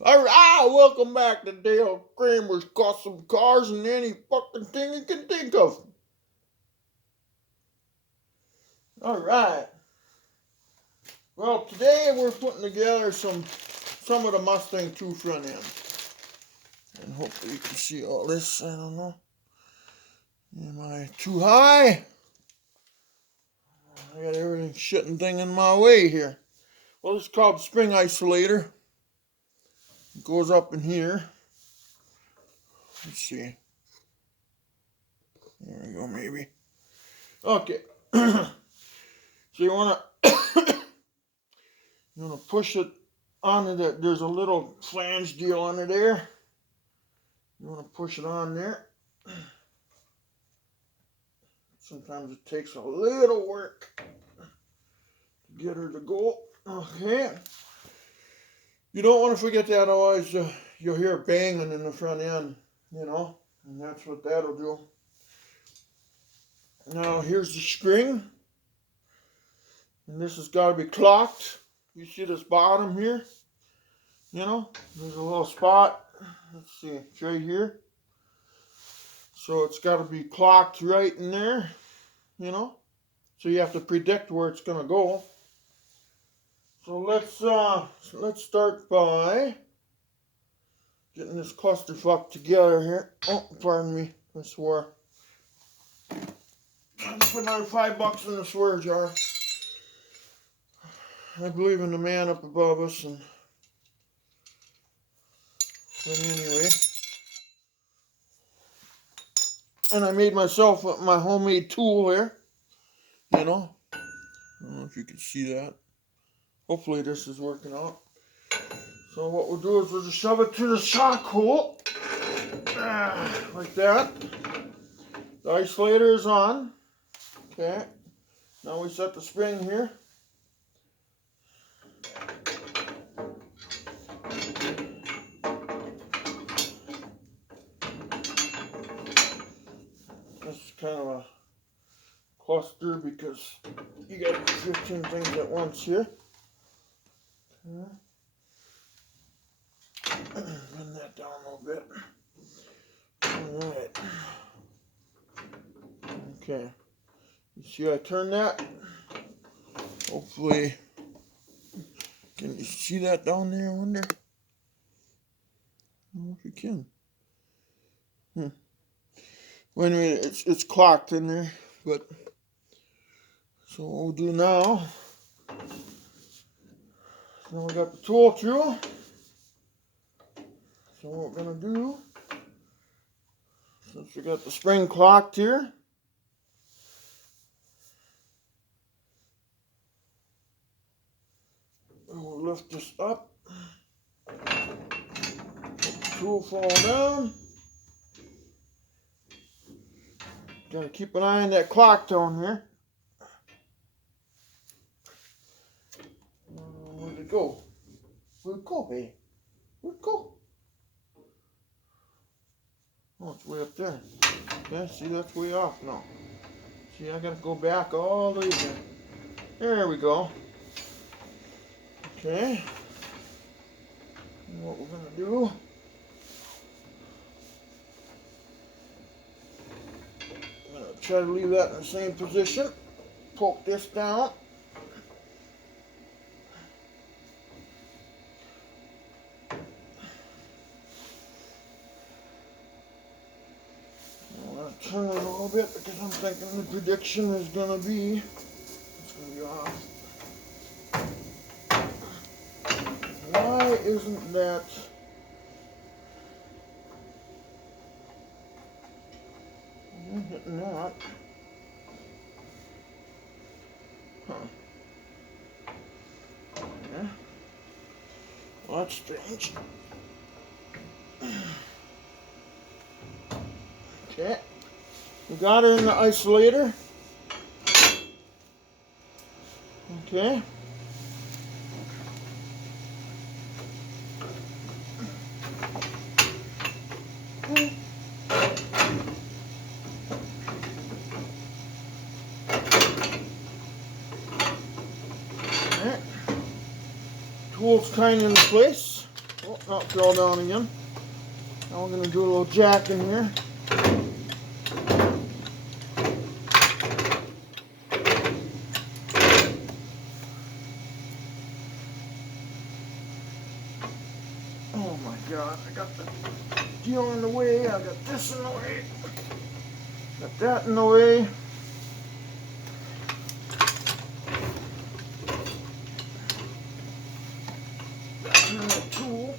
Alright, welcome back to Dale Kramer's Custom Cars and any fucking thing you can think of. Alright. Well, today we're putting together some of the Mustang 2 front end. And hopefully you can see all this. I don't know. Am I too high? I got everything shitting thing in my way here. Well, this is called spring isolator. It goes up in here. Let's see. There we go, maybe. Okay. So you want to push it onto that. There's a little flange deal under there. You want to push it on there. Sometimes it takes a little work to get her to go. Okay. You don't want to forget that, otherwise you'll hear banging in the front end, and that's what that'll do. Now here's the spring, and this has got to be clocked. You see this bottom here? There's a little spot. Let's see, it's right here. So it's got to be clocked right in there, So you have to predict where it's going to go. So let's start by getting this clusterfuck together here. Oh, pardon me, I swore. I'm put another $5 in the swear jar. I believe in the man up above us, but anyway. And I made myself my homemade tool here. I don't know if you can see that. Hopefully this is working out. So what we'll do is we'll just shove it through the shock hole. Like that. The isolator is on. Okay. Now we set the spring here. This is kind of a cluster because you got 15 things at once here. Okay. Bend that down a little bit. Alright. Okay. You see I turn that? Hopefully. Can you see that down there, I wonder? I don't know if you can. Well, anyway, it's clocked in there, but so what we'll do now, now we got the tool through. So what we're going to do, since we got the spring clocked here, we'll lift this up, let the tool fall down. Got to keep an eye on that clock down here. Where'd it go? Where'd it go, babe? Where'd it go? Oh, it's way up there. Yeah, see, that's way off now. See, I gotta go back all the way there. There we go. Okay. And what we're gonna do, I'm gonna try to leave that in the same position. Poke this down. Turn it a little bit because I'm thinking the prediction is going to be, it's going to be off. Why isn't that I'm hitting that? Huh. Yeah. Well, that's strange. Okay. We got her in the isolator. Okay. Alright. Tool's kind of in place. Oh, Oh, fell down again. Now we're going to do a little jack in here. Oh my God, I got the deal in the way, I got this in the way, got that in the way. And the tool.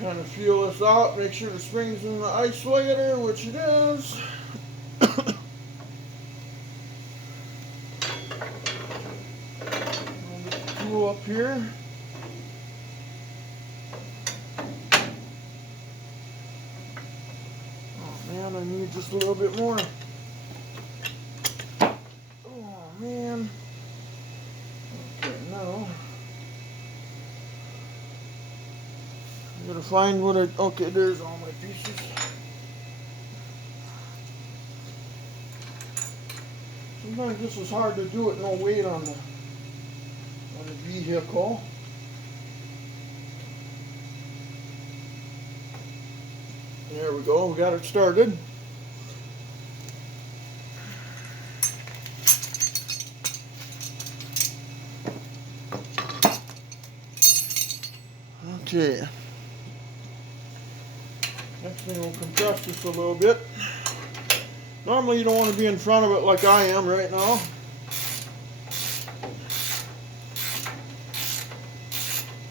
Kind of feel this out, make sure the spring's in the isolator, which it is. I'll get the tool up here. Oh man, I need just a little bit more. Oh man. Okay, now I'm gonna find what okay, there's all my pieces. Sometimes this is hard to do with no weight on the vehicle. There we go, we got it started. Okay. Next thing, we'll compress this a little bit. Normally you don't want to be in front of it like I am right now.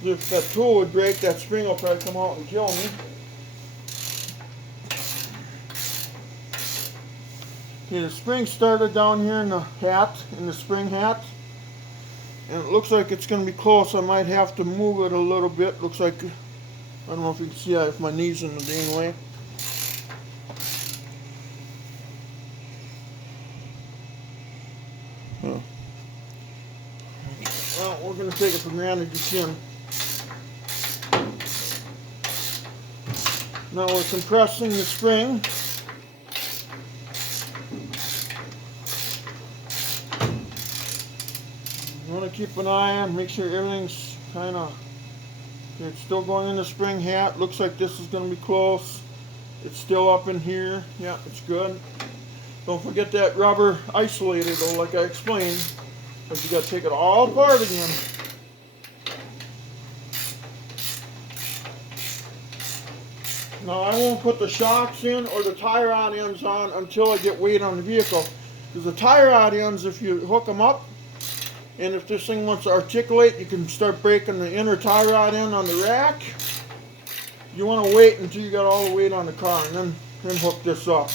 If that tool would break, that spring will probably come out and kill me. Okay, the spring started down here in the hat, in the spring hat. And it looks like it's going to be close. I might have to move it a little bit. Looks like, I don't know if you can see if my knee's in the dang way. Huh. Well, we're going to take it for granted you can. Now we're compressing the spring. You want to keep an eye on, make sure everything's kind of, it's still going in the spring hat. Looks like this is going to be close. It's still up in here. Yeah, it's good. Don't forget that rubber isolator though, like I explained, because you got to take it all apart again. Now I won't put the shocks in or the tie rod ends on until I get weight on the vehicle. Because the tie rod ends, if you hook them up, and if this thing wants to articulate, you can start breaking the inner tie rod end on the rack. You want to wait until you got all the weight on the car and then hook this up.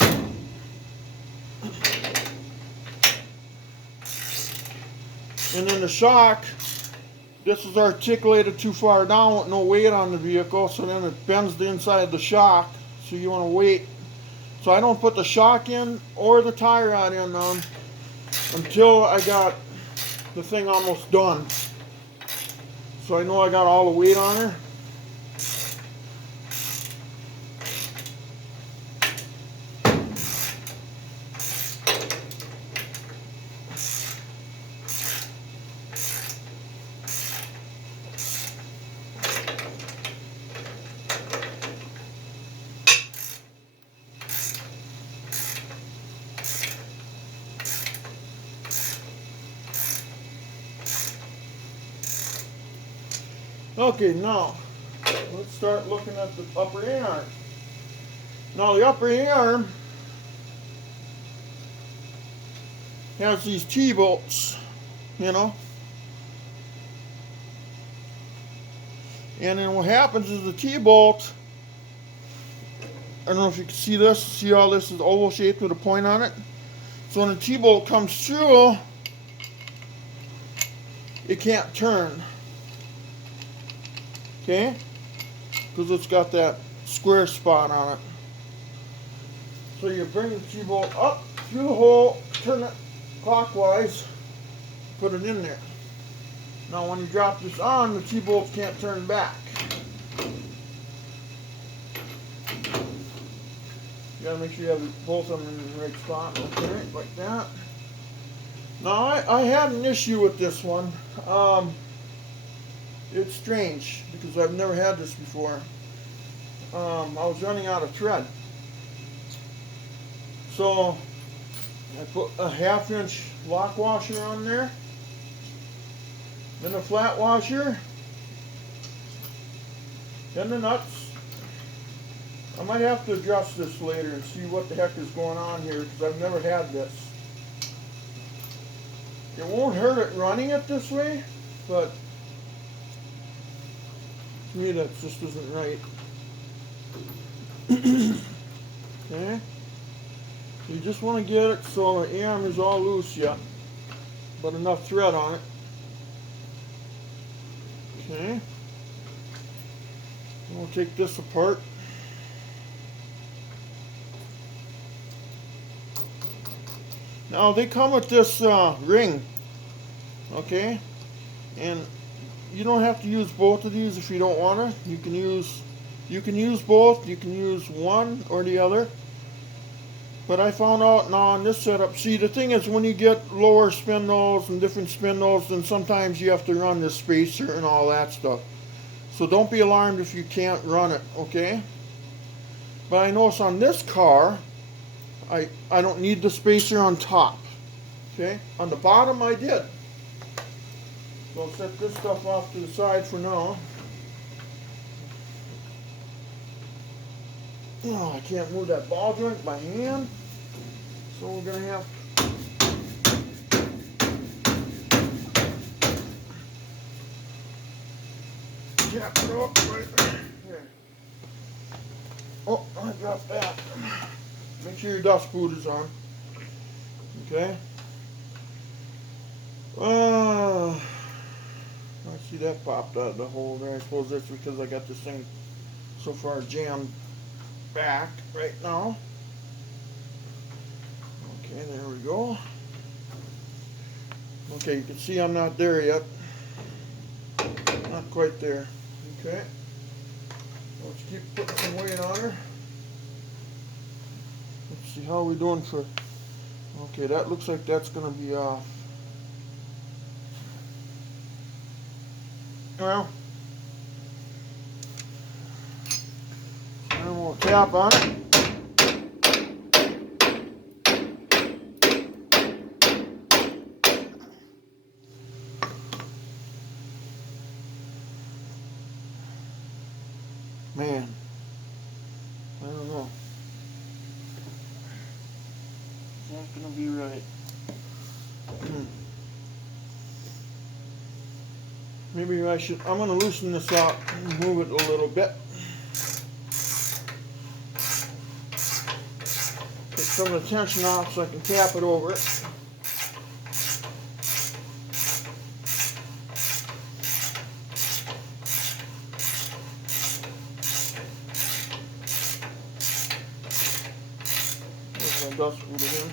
And then the shock, this is articulated too far down with no weight on the vehicle, so then it bends the inside of the shock, so you want to wait. So I don't put the shock in or the tie rod in on until I got the thing almost done. So I know I got all the weight on her. Okay, now let's start looking at the upper arm. Now the upper arm has these T-bolts, you know. And then what happens is the T-bolt, I don't know if you can see this, see how this is oval shaped with a point on it? So when the T-bolt comes through, it can't turn. Okay? Because it's got that square spot on it. So you bring the T-bolt up through the hole, turn it clockwise, put it in there. Now when you drop this on, the T-bolts can't turn back. You gotta make sure you have both of them in the right spot. Okay, like that. Now I had an issue with this one. It's strange because I've never had this before. I was running out of thread. So I put a 1/2 inch lock washer on there. Then a flat washer. Then the nuts. I might have to adjust this later and see what the heck is going on here because I've never had this. It won't hurt it running it this way, but to me that just isn't right. Okay. You just want to get it so the arm is all loose yet, but enough thread on it. Okay. We'll take this apart. Now they come with this ring, okay, and you don't have to use both of these if you don't want to. You can use both. You can use one or the other. But I found out now on this setup. See, the thing is, when you get lower spindles and different spindles, then sometimes you have to run this spacer and all that stuff. So don't be alarmed if you can't run it, okay? But I notice on this car, I don't need the spacer on top, okay? On the bottom I did. So I'll set this stuff off to the side for now. Oh, I can't move that ball joint by hand, so we're going to have to tap it up right there. Oh, I dropped that. Make sure your dust boot is on. Okay. I see that popped out of the hole there. I suppose that's because I got this thing so far jammed back right now. Okay, there we go. Okay, you can see I'm not there yet. Not quite there. Okay. Let's keep putting some weight on her. Let's see how we're doing for. Okay, that looks like that's going to be off. Well, and we'll tap on it. Man, I don't know. It's not going to be right. Maybe I should, I'm going to loosen this out and move it a little bit. Take some of the tension off so I can tap it over it. There's my dust boot again.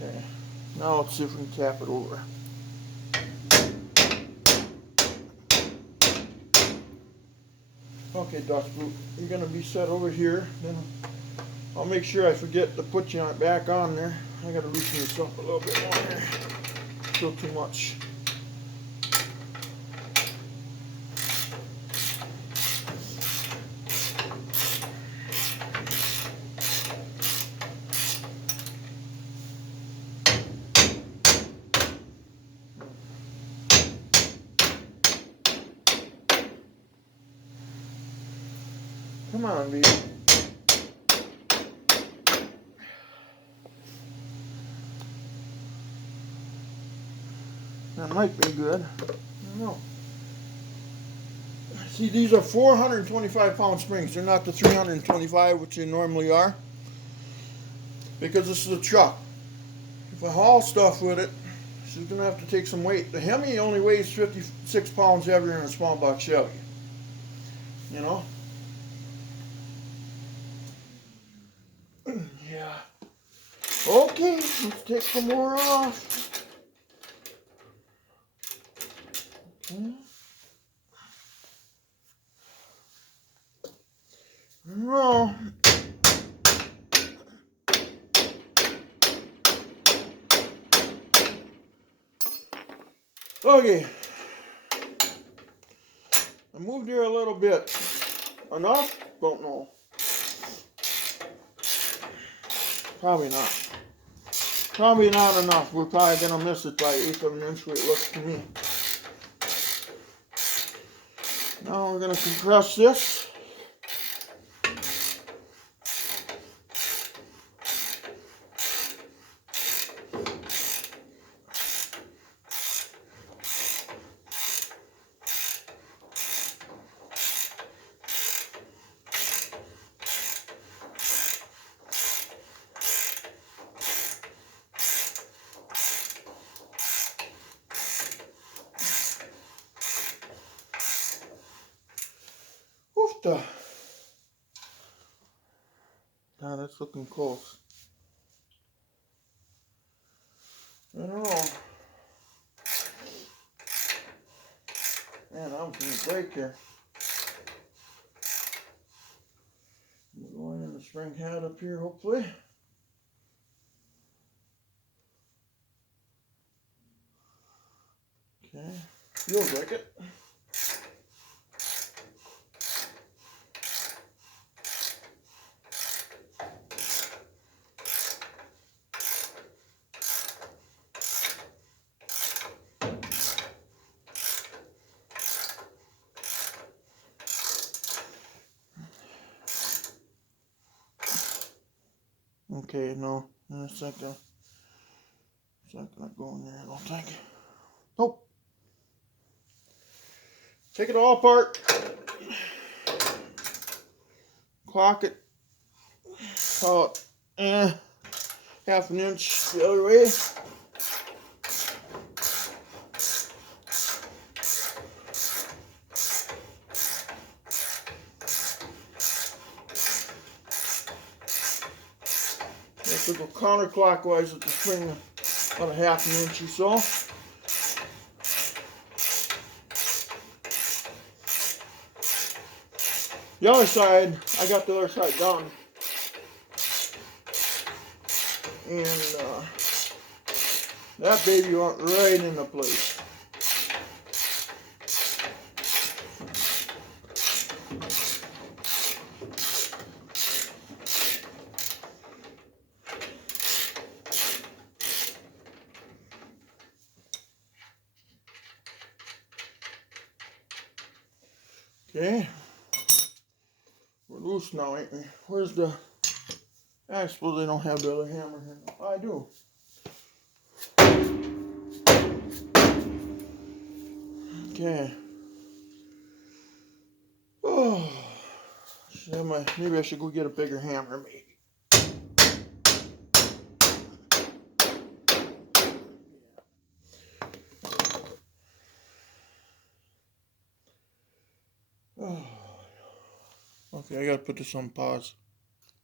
Okay, now let's see if we can tap it over. Okay, dust boot, you're going to be set over here. Then I'll make sure I forget to put you back on there. I got to loosen this up a little bit more here. Still too much. Come on, baby. That might be good. I don't know. See, these are 425-pound springs. They're not the 325, which they normally are. Because this is a truck. If I haul stuff with it, she's going to have to take some weight. The Hemi only weighs 56 pounds heavier than a small block Chevy. You know? Yeah. Okay, let's take some more off. Okay. No. Okay. I moved here a little bit. Enough? Don't know. Probably not. Probably not enough. We're probably going to miss it by 1/8 of an inch, it looks to me. Now we're going to compress this. Oofta. Now that's looking close. I don't know. Man, I'm going to break here. I'm going in the spring head up here, hopefully. Okay, feels like it. Okay, no, it's not gonna go in there, I don't think. Nope. Take it all apart. Clock it. Call it 1/2 an inch the other way. This will go counterclockwise with the spring about 1/2 an inch or so. The other side, I got the other side done. And that baby went right into place. Okay, we're loose now, ain't we? Where's the... I suppose they don't have the other hammer here. I do. Okay. Oh, maybe I should go get a bigger hammer, maybe. Oh. Okay, I gotta put this on pause.